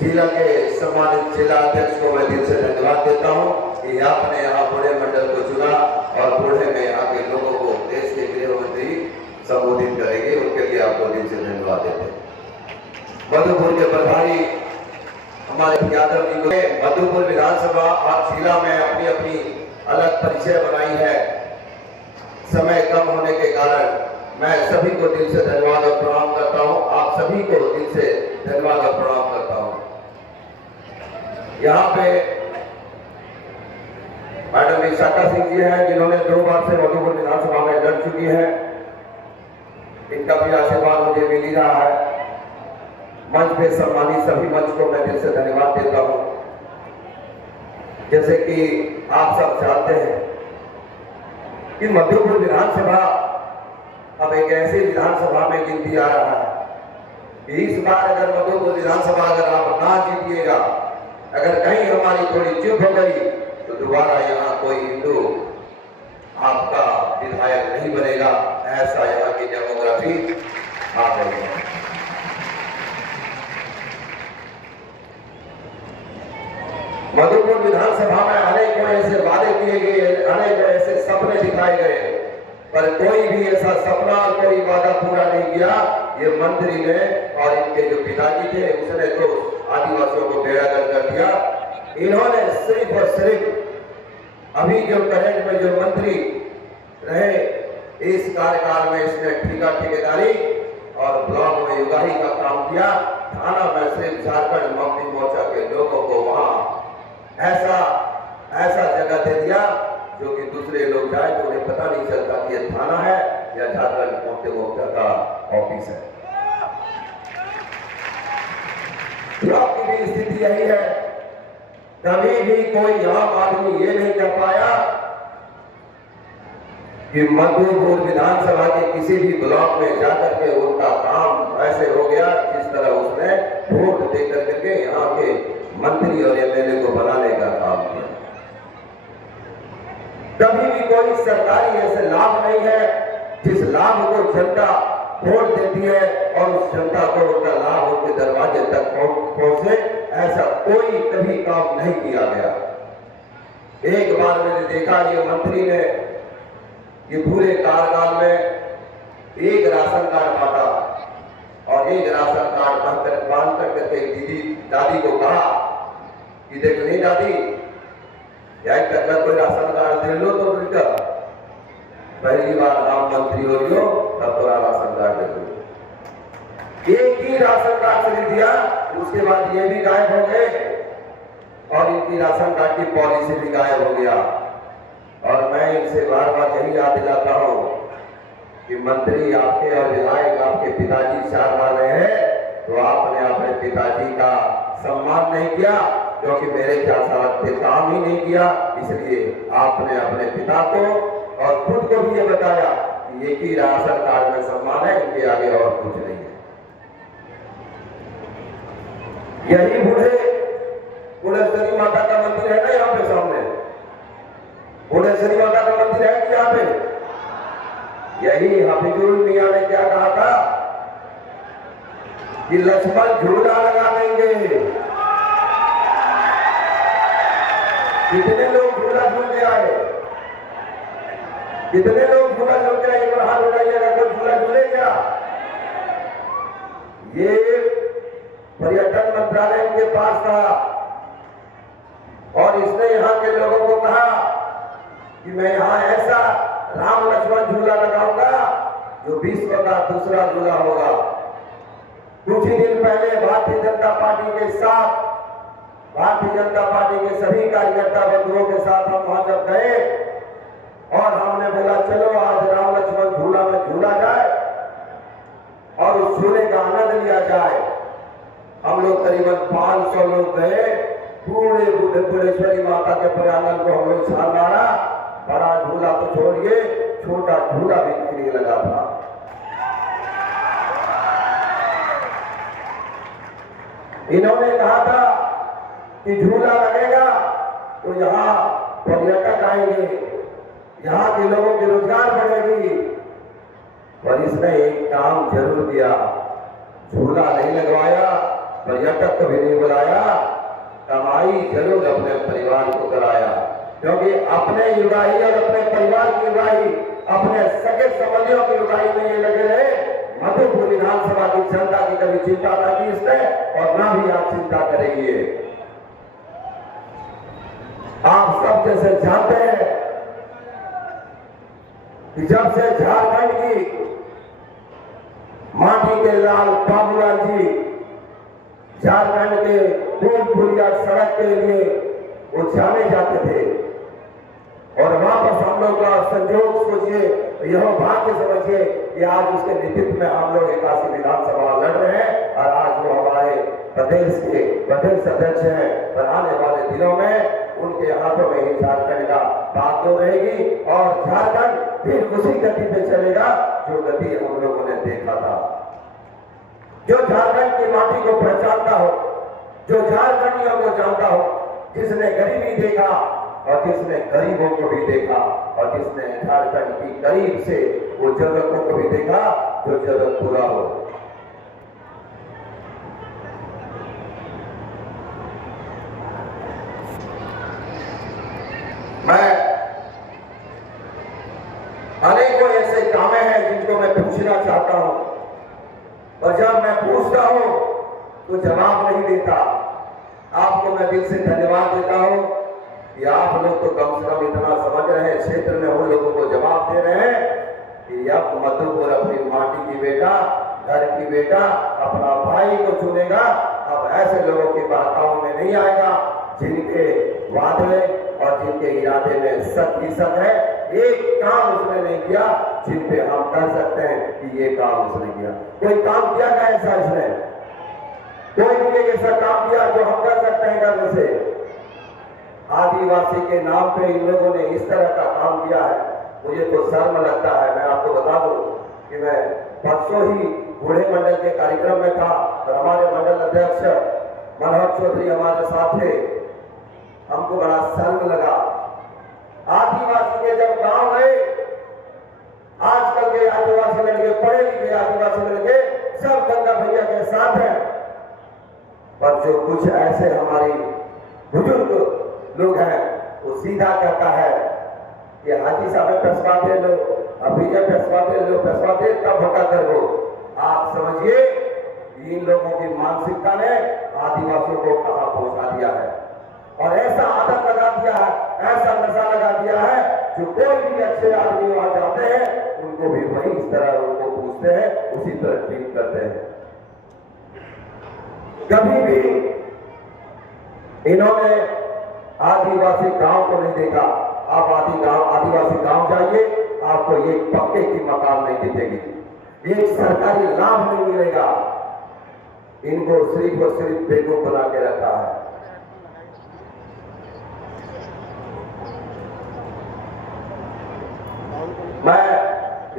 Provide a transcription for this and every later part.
जिला के सम्मानित जिला अध्यक्ष को मैं दिल से धन्यवाद देता हूं कि आपने यहाँ पुणे मंडल को चुना और पुणे में यहाँ के लोगों को देश के गृह मंत्री संबोधित करेंगे, उनके लिए आपको दिल से धन्यवाद देते हैं। मधुपुर के प्रभारी हमारे यादव जी को मधुपुर विधानसभा और जिला में अपनी अपनी अलग परिचय बनाई है। समय कम होने के कारण मैं सभी को दिल से धन्यवाद और प्रणाम करता हूं। आप सभी को दिल से धन्यवाद और प्रणाम करता हूं। यहाँ पे मैडम विशाखा सिंह जी हैं, जिन्होंने 2 बार से मधुपुर विधानसभा में लड़ चुकी है। इनका भी आशीर्वाद मुझे मिल ही रहा है। मंच पे सम्मानित सभी मंच को मैं दिल से धन्यवाद देता हूं। जैसे कि आप सब जानते हैं कि मधुपुर विधानसभा अब एक ऐसी विधानसभा में गिनती आ रहा है कि इस बार अगर मधुपुर विधानसभा अगर आप ना जीतिएगा, अगर कहीं हमारी थोड़ी चुप हो गई तो दोबारा यहाँ कोई हिंदू आपका विधायक नहीं बनेगा। ऐसा यहाँ की डेमोग्राफी आ गई है। मधुपुर विधानसभा में अनेकों ऐसे वादे किए गए, अनेकों ऐसे सपने दिखाए गए, पर कोई भी ऐसा सपना और कोई वादा पूरा नहीं किया। ये मंत्री ने और इनके जो पिताजी थे उसने तो आदिवासियों को बेड़ागर्क कर दिया। इन्होंने सिर्फ और सिर्फ अभी जो करंट में जो मंत्री रहे इस कार्यकाल में इसने ठेकेदारी और ब्लॉक में युगाही का काम किया। थाना में सिर्फ झारखंड मुक्ति मोर्चा के लोगों को वहां ऐसा जगह दे दिया जो कि दूसरे लोग जाए तो उन्हें पता नहीं चलता कि ये थाना है या झारखंड मुक्ति मोर्चा का ऑफिस है। ब्लॉक की भी स्थिति यही है। कभी भी कोई आम आदमी ये नहीं कह पाया कि मधुपुर विधानसभा के किसी भी ब्लॉक में जाकर के उनका काम ऐसे हो गया जिस तरह उसने वोट देकर के यहाँ के मंत्री और एमएलए को बनाने का काम किया। कभी भी कोई सरकारी ऐसे लाभ नहीं है जिस लाभ को जनता वोट देती है और उस जनता को उनका लाभ उनके दरवाजे तक पहुंचे, ऐसा कोई कभी काम नहीं किया गया। एक बार मैंने देखा ये मंत्री ने ये पूरे कार्यकाल में एक राशन कार्ड बांटा और एक राशन कार्ड बांध करके दादी को कहा कि देख नहीं दादी, एक तक कोई राशन कार्ड दे लो तो उनका पहली बार आप मंत्री हो रही हो तब थोड़ा राशन कार्ड दे दो। एक ही राशन कार्ड से दिया, उसके बाद ये भी गायब हो गए और इनकी राशन कार्ड की पॉलिसी भी गायब हो गया। और मैं इनसे बार बार यही याद दिलाता हूं कि मंत्री आपके और विधायक आपके पिताजी 4 बार रहे हैं तो आपने अपने पिताजी का सम्मान नहीं किया, क्योंकि मेरे ख्याल से आपने काम ही नहीं किया। इसलिए आपने अपने पिता को और खुद को भी ये बताया कि एक ही राशन कार्ड में सम्मान है, इनके आगे और कुछ नहीं है। यही बुढ़ेश्वरी माता का मंदिर है ना यहाँ पे सामने, बुढ़ेश्वरी माता का मंदिर है कि यहाँ पे यही हफीजुल मियां ने क्या कहा था कि लक्ष्मण झूला लगा देंगे। कितने लोग झूला झूल के आए, कितने लोग झूला झूल के आए, एक बार हाथ उठाइएगा कोई झूला झूले क्या? ये पर्यटन मंत्रालय के पास था और इसने यहाँ के लोगों को कहा कि मैं यहाँ ऐसा राम लक्ष्मण झूला लगाऊंगा जो विश्व का दूसरा झूला होगा। कुछ ही दिन पहले भारतीय जनता पार्टी के साथ, भारतीय जनता पार्टी के सभी कार्यकर्ता बंधुओं के साथ हम वहां जब गए और हमने बोला चलो आज राम लक्ष्मण झूला में झूला जाए और उस झूले का आनंद लिया जाए। हम लोग करीबन 500 लोग गए, पूरे बुढ़ेश्वरी माता के प्रांगण को हम लोग छान मारा। बड़ा झूला तो छोड़िए, छोटा झूला भी नहीं लगा था। इन्होंने कहा था कि झूला लगेगा तो यहाँ पर्यटक आएंगे, यहाँ के लोगों की रोजगार बढ़ेगी। पर इसने एक काम जरूर किया, झूला नहीं लगवाया, पर्यटक को भी नहीं बुलाया, कमाई जरूर अपने परिवार को कराया, क्योंकि अपने युगाई और अपने परिवार की युगाई, अपने सगे संबंधियों की युगाई में ये लगे रहे। मधुपुर विधानसभा की जनता की कभी चिंता न की इसने, और ना भी आप चिंता करेंगे। आप सब जैसे जानते हैं कि जब से झारखंड की माटी के लाल बाबूलाल जी झारखंड के दूर भूलिया सड़क के लिए वो जाने जाते थे, और वापस हम लोग का संयोग सोचिए, यह भाग्य समझिए कि आज उसके नेतृत्व में हम लोग 81 विधानसभा लड़ रहे हैं, और आज वो हमारे प्रदेश के प्रदेश अध्यक्ष हैं। पर आने वाले दिनों में उनके हाथों में ही झारखंड का बागडोर रहेगी, और झारखंड फिर उसी गति पे चलेगा जो गति हम लोगों ने देखा था। जो झारखंड की माटी को पहचानता हो, जो झारखंडियों को जानता हो, जिसने गरीबी देखा और जिसने गरीबों को भी देखा, और जिसने झारखंड की गरीब से वो जरूरतों को भी देखा जो जरूरत पूरा हो। मैं अनेकों ऐसे कामें हैं जिनको मैं पूछना चाहता हूं, और जब मैं पूछता हूं तो जवाब नहीं देता। आपको मैं दिल से धन्यवाद देता हूं कि आप लोग तो कम से कम इतना समझ रहे हैं, क्षेत्र में उन लोगों को जवाब दे रहे हैं कि अब मधुपुर अपनी माटी की बेटा, घर की बेटा, अपना भाई को चुनेगा। अब ऐसे लोगों की बातों में नहीं आएगा जिनके वादे और जिनके इरादे में सच ही सच है। एक काम उसने नहीं किया जिन पे हम कह सकते हैं कि ये काम उसने किया। कोई काम किया क्या ऐसा इसने? कोई भी एक ऐसा काम किया जो हम कर सकते हैं गर्व से? आदिवासी के नाम पे इन लोगों ने इस तरह का काम किया है, मुझे तो शर्म लगता है। मैं आपको बता दूं कि मैं परसों ही बूढ़े मंडल के कार्यक्रम में था, और हमारे मंडल अध्यक्ष मनोहर चौधरी हमारे साथ थे। हमको बड़ा शर्म लगा। आदिवासी के जब गांव गए, आजकल के आदिवासी लड़के, पढ़े लिखे आदिवासी लड़के सब गंगा भैया के साथ हैं, पर जो कुछ ऐसे हमारी बुजुर्ग लोग हैं वो सीधा कहता है कि हाजी साहब पैसवाते लो, अभी जब पैसवाते तब भटा कर वो। आप समझिए इन लोगों की मानसिकता ने आदिवासियों को कहां पहुंचा दिया है, और ऐसा आदत लगा दिया है, ऐसा नशा लगा दिया है, जो कोई भी अच्छे आदमी वहां जाते हैं उनको भी वही इस तरह उनको पूछते हैं, उसी तरह ट्रीट करते हैं। कभी भी इन्होंने आदिवासी गांव को नहीं देखा। आप आदिवासी गांव जाइए, आपको एक पक्के की मकान नहीं दिखेगी, एक सरकारी लाभ नहीं मिलेगा। इनको सिर्फ और सिर्फ बेवकूफ बना के रखा है। मैं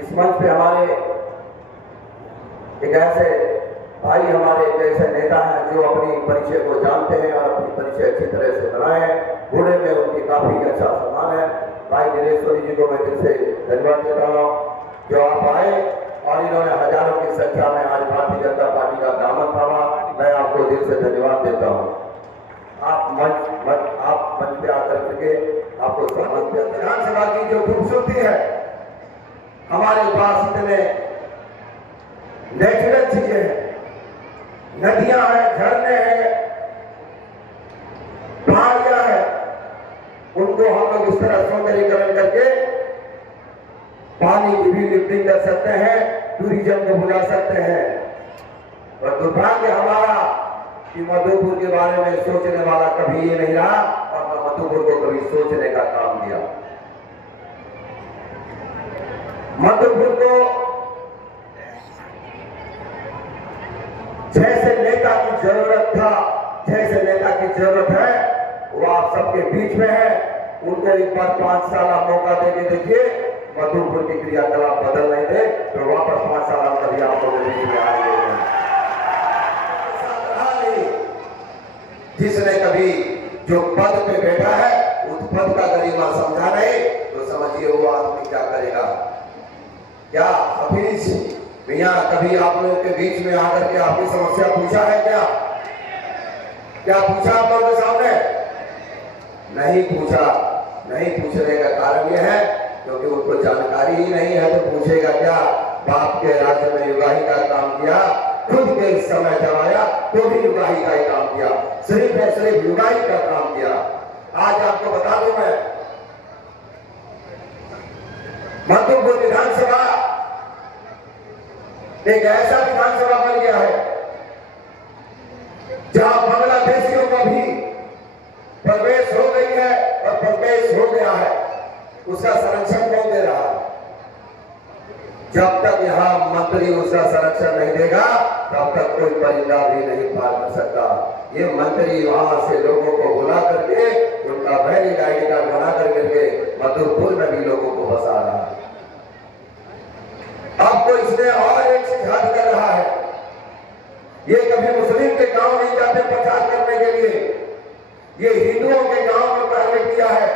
इस मंच पे हमारे एक ऐसे भाई, हमारे एक ऐसे नेता हैं जो अपनी परिचय को जानते हैं और अपनी परिचय अच्छी तरह से बनाए। बूढ़े में उनकी काफी अच्छा सम्मान है। भाई दिनेश्वरी जी को मैं दिल से धन्यवाद देता हूँ जो आप आए, और इन्होंने हजारों की संख्या में आज भारतीय जनता पार्टी का दामन थामा। मैं आपको दिल से धन्यवाद देता हूँ। आप मंच पे आकर के आपको विधानसभा की जो खूबसूरती है, हमारे पास इतने नेचुरल चीजें हैं, नदियां हैं, झरने हैं, पहाड़ियां हैं, उनको हम लोग इस तरह सौंदर्यीकरण करके पानी की भी लिफ्टिंग कर सकते हैं, टूरिज्म को बुला सकते हैं। और दुर्भाग्य हमारा कि मधुपुर के बारे में सोचने वाला कभी ये नहीं रहा, और न मधुपुर को कभी सोचने का काम किया। मधुपुर को जैसे नेता की जरूरत था, जैसे नेता की जरूरत है, वो आप सबके बीच में है। उनको एक बार 5 साल मौका देके देखिए, मधुपुर की क्रियाकलाप बदल नहीं दे तो वापस 5 साल कभी आप लोगों के बीच में आएंगे। जिसने कभी जो पद पे बैठा है उस पद का गरिमा समझा नहीं तो समझिए वो आदमी क्या करेगा। क्या हफीज मियां कभी आप लोगों के बीच में आकर के आपकी समस्या पूछा है क्या? क्या पूछा आप लोगों के सामने? नहीं पूछा। नहीं पूछने का कारण यह है क्योंकि उनको जानकारी ही नहीं है, तो पूछेगा क्या? बाप के राज्य में युगाही का काम किया, खुद के समय जब आया तो भी युगाही का ही काम किया, सिर्फ और सिर्फ युगाही का काम किया। आज आपको बता दूं मैं, मधुपुर विधानसभा एक ऐसा विधानसभा बन गया है जहां बांग्लादेशियों का भी प्रवेश हो गई है और प्रवेश हो गया है। उसका संरक्षण कौन दे रहा है? जब तक यहां मंत्री उसका संरक्षण नहीं देगा तब तक कोई परिंदा भी नहीं पार कर सकता। ये मंत्री वहां से लोगों को बुला करके उनका वैलिड आईडी कार्ड बना करके मधुपुर में भी लोगों को बसा रहा है। अब तो इसने और एक सिद्धांत कर रहा है, ये कभी मुस्लिम के गांव नहीं जाते प्रचार करने के लिए, ये हिंदुओं के गांव में टारगेट किया है,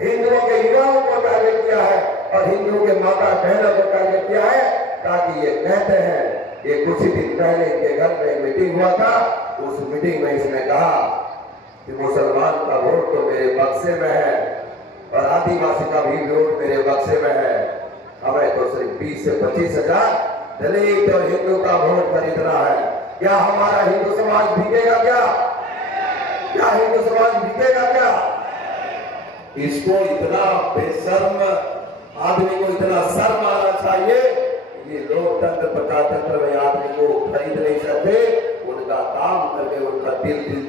हिंदुओं के युवाओं को टारगेट किया है और हिंदुओं के माता बहनों को टारगेट किया है, ताकि ये कहते हैं। ये कुछ ही दिन पहले इनके घर में मीटिंग हुआ था, उस मीटिंग में इसने कहा कि मुसलमान का वोट तो मेरे बक्से में है और आदिवासी का भी वोट मेरे बक्से में है, हमें तो सिर्फ 20 से 25 हजार दलित और हिंदू का वोट खरीदना है। क्या हमारा हिंदू समाज भीगेगा? क्या हिंदू समाज भीगेगा? क्या इसको इतना बेशर्म आदमी को इतना शर्म आना चाहिए। ये लोकतंत्र प्रजातंत्र में आदमी को खरीद नहीं सकते, उनका काम करके उनका दिल जीत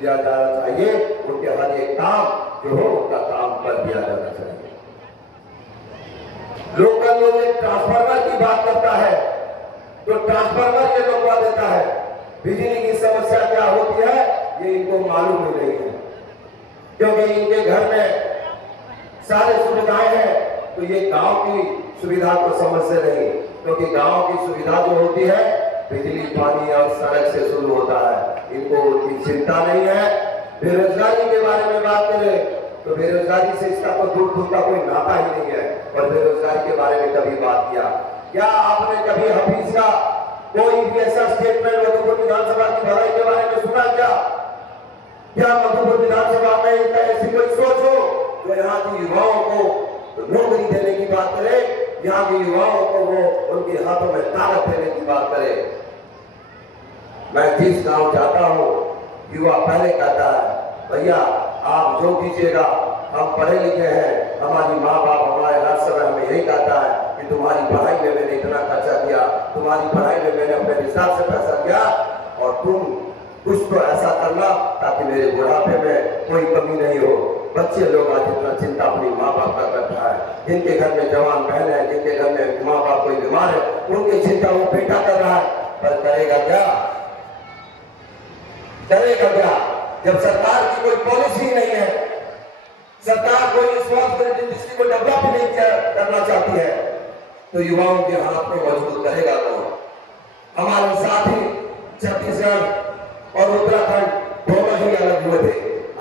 दिया जाना चाहिए, उनके हर एक काम जो हो उनका काम कर दिया जाना चाहिए। लोकल लोग एक ट्रांसफार्मर की बात करता है तो ट्रांसफार्मर के लगवा देता है, बिजली की समस्या क्या होती है ये इनको मालूम ही नहीं है, क्योंकि इनके घर में सारे सुविधाएं हैं तो ये गांव की सुविधा को समझते नहीं, क्योंकि गांव की सुविधा जो होती है बिजली पानी और सड़क से शुरू होता है, इनको उनकी चिंता नहीं है। बेरोजगारी के बारे में बात करें तो बेरोजगारी से इसका तो दूर दूर का कोई नाता ही नहीं है, और बेरोजगारी के बारे में कभी बात किया? क्या आपने कभी हफीज का कोई भी ऐसा स्टेटमेंट मधुपुर विधानसभा की भलाई के बारे में सुना? क्या मधुपुर विधानसभा में ऐसी कोई सोच हो जो यहाँ के युवाओं को नौकरी देने की बात करे, यहाँ के युवाओं को वो उनके हाथों में ताकत देने की बात करे? मैं जिस गांव जाता हूँ युवा पहले कहता है, भैया आप जो कीजिएगा हम पढ़े लिखे हैं, हमारी माँ बाप हमारे हर समय हमें यही कहता है कि तुम्हारी पढ़ाई में मैंने इतना खर्चा किया, तुम्हारी पढ़ाई में मैंने अपने हिसाब से पैसा किया, और तुम कुछ तो ऐसा करना ताकि मेरे बुढ़ापे में कोई कमी नहीं हो। बच्चे लोग आज इतना चिंता अपनी माँ बाप का करता है, जिनके घर में जवान बहन है, जिनके घर में माँ बाप कोई बीमार है, उनकी चिंता वो बेटा कर रहा है, पर करेगा क्या? करेगा क्या जब सरकार की कोई पॉलिसी नहीं है, सरकार कोई स्वास्थ्य इंडस्ट्री को डेवलप नहीं करना चाहती है, तो युवाओं के हाथ में मजबूत करेगा कौन? हमारे साथी छत्तीसगढ़ और उत्तराखंड दोनों ही अलग हुए थे,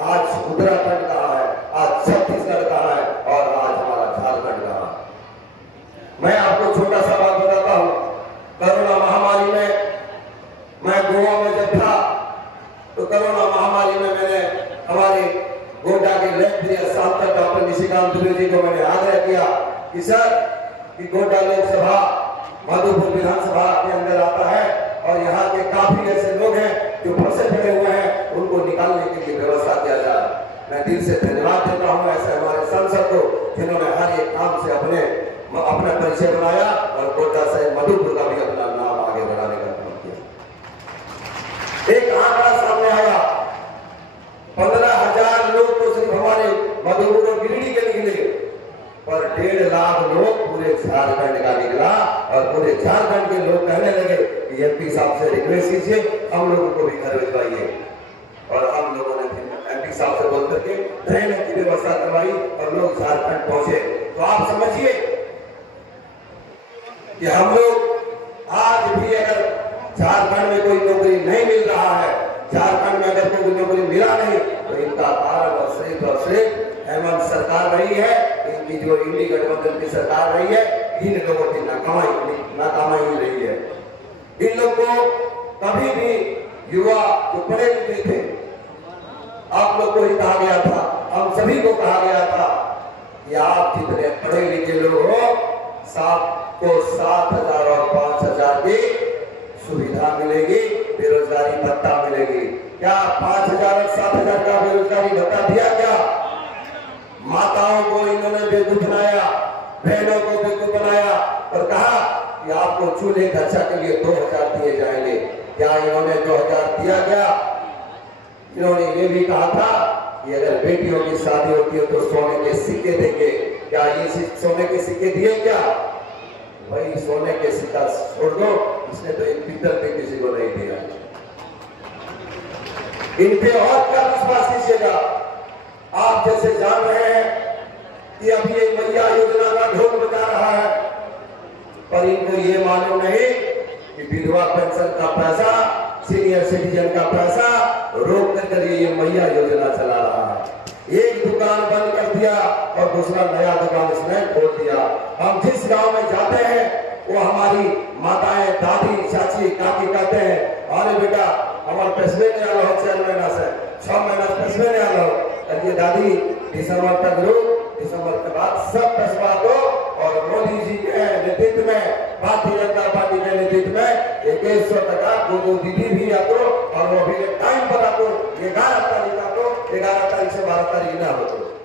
आज उत्तराखंड कहाँ है, आज छत्तीसगढ़ कहाँ है और आज हमारा झारखंड कहाँ है? मैं आपको छोटा सा बात बताता हूँ। कोरोना महामारी में मैं गोवा में जब था तो कोरोना महामारी में मैंने हमारे गोड्डा के लोकप्रिय सांसद डॉक्टर निशिकांत दुबे जी को मैंने आग्रह किया कि सर कि गोड्डा लोकसभा मधुपुर विधानसभा के अंदर आता है और यहाँ के काफी ऐसे लोग हैं जो फंसे पड़े हुए हैं, उनको निकालने के लिए व्यवस्था किया जाए। मैं दिल से धन्यवाद देता हूँ ऐसे हमारे सांसद को, जिन्होंने हर एक काम से अपना परिचय बनाया और गोड्डा से मधुपुर का भी अपना नाम आगे बढ़ाने का काम किया। एक आंकड़ा सामने आया, 15,000 लोग तो सिर्फ हमारे मधुपुर और गिरिडीह के निकले, पर 1.5 लाख लोग पूरे झारखंड का निकला, और पूरे झारखंड के लोग कहने लगे कि एमपी साहब से रिक्वेस्ट कीजिए हम लोगों को भी घर भिजवाइए, और हम लोगों ने एमपी साहब से बोल करके ट्रेन की व्यवस्था करवाई और लोग झारखंड पहुंचे। तो आप समझिए कि हम लोग आज भी अगर झारखंड में कोई नौकरी नहीं मिल रहा है, झारखंड में अगर कोई नौकरी मिला नहीं, तो इनका कारण और सिर्फ हेमंत सरकार रही है, इनकी जो इंडी गठबंधन की सरकार रही है, इन लोगों की नाकामी ही रही है। इन लोगों को कभी भी युवा जो पढ़े लिखे थे आप लोग को ही कहा गया था, हम सभी को कहा गया था कि आप जितने पढ़े लिखे लोग हो, सबको 7,000 और 5,000 की सुविधा मिलेगी, बेरोजगारी भत्ता मिलेगी। क्या 5,000 और 7,000 का बेरोजगारी भत्ता दिया क्या? माताओं को इन्होंने बेवकूफ बनाया, बहनों को बेवकूफ बनाया और कहा कि आपको चूल्हे खर्चा के लिए 2,000 दिए जाएंगे। क्या इन्होंने 2,000 दिया क्या? इन्होंने ये भी कहा था कि अगर बेटियों की शादी होती है तो सोने के सिक्के देंगे। क्या ये सोने के सिक्के दिए क्या? वही सोने के सिक्का छोड़ दो, इसने तो एक पित्तल पे किसी को नहीं दिया। इन पे और क्या विश्वास कीजिएगा? आप जैसे जान रहे हैं कि अभी ये मैया योजना का ढोल बजा रहा है, पर इनको ये मालूम नहीं कि विधवा पेंशन का पैसा, सीनियर सिटीजन का पैसा रोक कर ये मैया योजना चला रहा है। एक दुकान बंद कर दिया और दूसरा नया दुकान इसने खोल दिया। हम जिस गांव में जाते हैं वो हमारी माताएं, दादी, चाची, काकी कहते हैं, अरे बेटा हमारे पैसे नहीं आना हो, 4 महीना से 6 महीना पैसे नहीं आना हो। ये दादी दिसंबर तक लो, दिसंबर के बाद सब पैसा दो और मोदी जी के नेतृत्व में, भारतीय जनता पार्टी के नेतृत्व में 2100 टका दो दीदी भी आ दो और वो भी टाइम पर आ दो, 11 तारीख आ दो, 11 तारीख से 12 तारीख ना हो तो